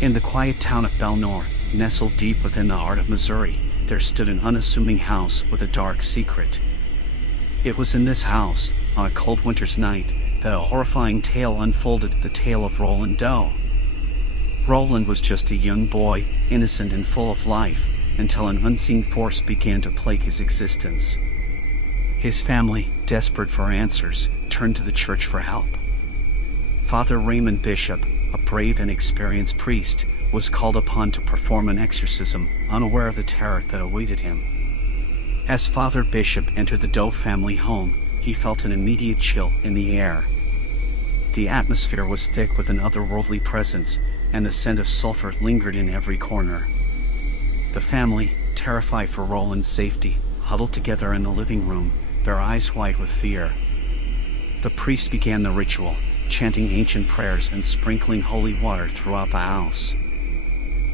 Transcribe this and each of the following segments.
In the quiet town of Belnor, nestled deep within the heart of Missouri, there stood an unassuming house with a dark secret. It was in this house, on a cold winter's night, that a horrifying tale unfolded, the tale of Roland Doe. Roland was just a young boy, innocent and full of life, until an unseen force began to plague his existence. His family, desperate for answers, turned to the church for help. Father Raymond Bishop, a brave and experienced priest, was called upon to perform an exorcism, unaware of the terror that awaited him. As Father Bishop entered the Doe family home, he felt an immediate chill in the air. The atmosphere was thick with an otherworldly presence, and the scent of sulfur lingered in every corner. The family, terrified for Roland's safety, huddled together in the living room, their eyes wide with fear. The priest began the ritual, chanting ancient prayers and sprinkling holy water throughout the house.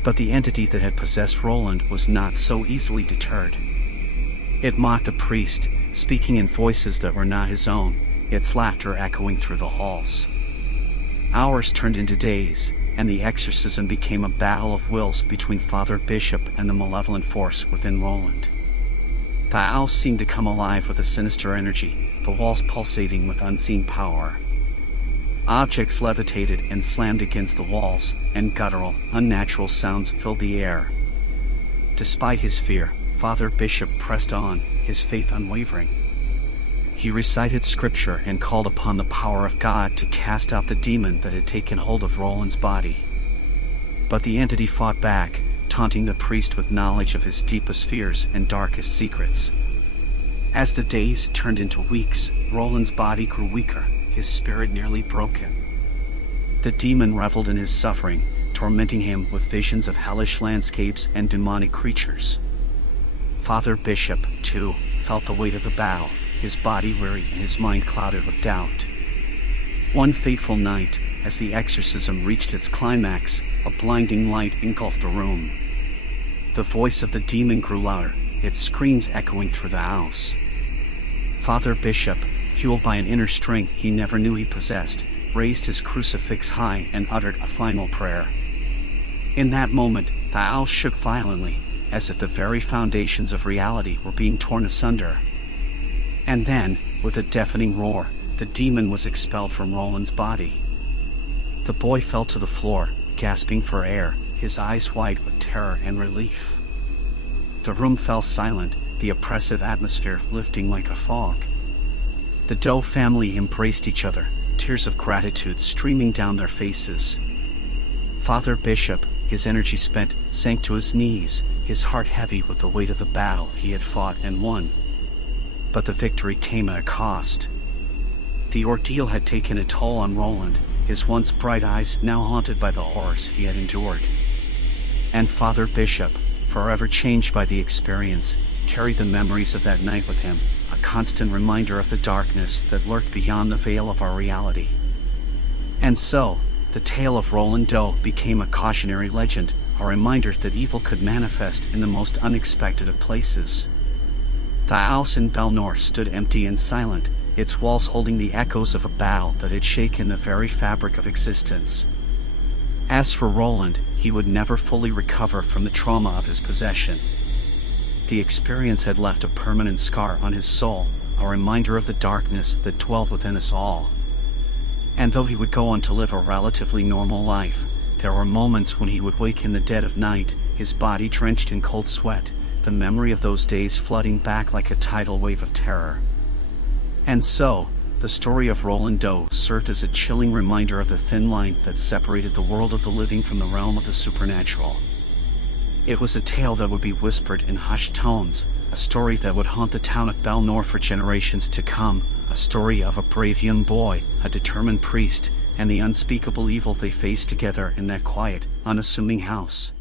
But the entity that had possessed Roland was not so easily deterred. It mocked the priest, speaking in voices that were not his own, its laughter echoing through the halls. Hours turned into days, and the exorcism became a battle of wills between Father Bishop and the malevolent force within Roland. The house seemed to come alive with a sinister energy, the walls pulsating with unseen power. Objects levitated and slammed against the walls, and guttural, unnatural sounds filled the air. Despite his fear, Father Bishop pressed on, his faith unwavering. He recited scripture and called upon the power of God to cast out the demon that had taken hold of Roland's body. But the entity fought back, taunting the priest with knowledge of his deepest fears and darkest secrets. As the days turned into weeks, Roland's body grew weaker, his spirit nearly broken. The demon reveled in his suffering, tormenting him with visions of hellish landscapes and demonic creatures. Father Bishop, too, felt the weight of the battle, his body weary and his mind clouded with doubt. One fateful night, as the exorcism reached its climax, a blinding light engulfed the room. The voice of the demon grew louder, its screams echoing through the house. Father Bishop, fueled by an inner strength he never knew he possessed, raised his crucifix high and uttered a final prayer. In that moment, the house shook violently, as if the very foundations of reality were being torn asunder. And then, with a deafening roar, the demon was expelled from Roland's body. The boy fell to the floor, gasping for air, his eyes wide with terror and relief. The room fell silent, the oppressive atmosphere lifting like a fog. The Doe family embraced each other, tears of gratitude streaming down their faces. Father Bishop, his energy spent, sank to his knees, his heart heavy with the weight of the battle he had fought and won. But the victory came at a cost. The ordeal had taken a toll on Roland, his once bright eyes now haunted by the horrors he had endured. And Father Bishop, forever changed by the experience, carried the memories of that night with him, a constant reminder of the darkness that lurked beyond the veil of our reality. And so, the tale of Roland Doe became a cautionary legend, a reminder that evil could manifest in the most unexpected of places. The house in Belnor stood empty and silent, its walls holding the echoes of a battle that had shaken the very fabric of existence. As for Roland, he would never fully recover from the trauma of his possession. The experience had left a permanent scar on his soul, a reminder of the darkness that dwelled within us all. And though he would go on to live a relatively normal life, there were moments when he would wake in the dead of night, his body drenched in cold sweat, the memory of those days flooding back like a tidal wave of terror. And so, the story of Roland Doe served as a chilling reminder of the thin line that separated the world of the living from the realm of the supernatural. It was a tale that would be whispered in hushed tones, a story that would haunt the town of Belnor for generations to come, a story of a brave young boy, a determined priest, and the unspeakable evil they faced together in that quiet, unassuming house.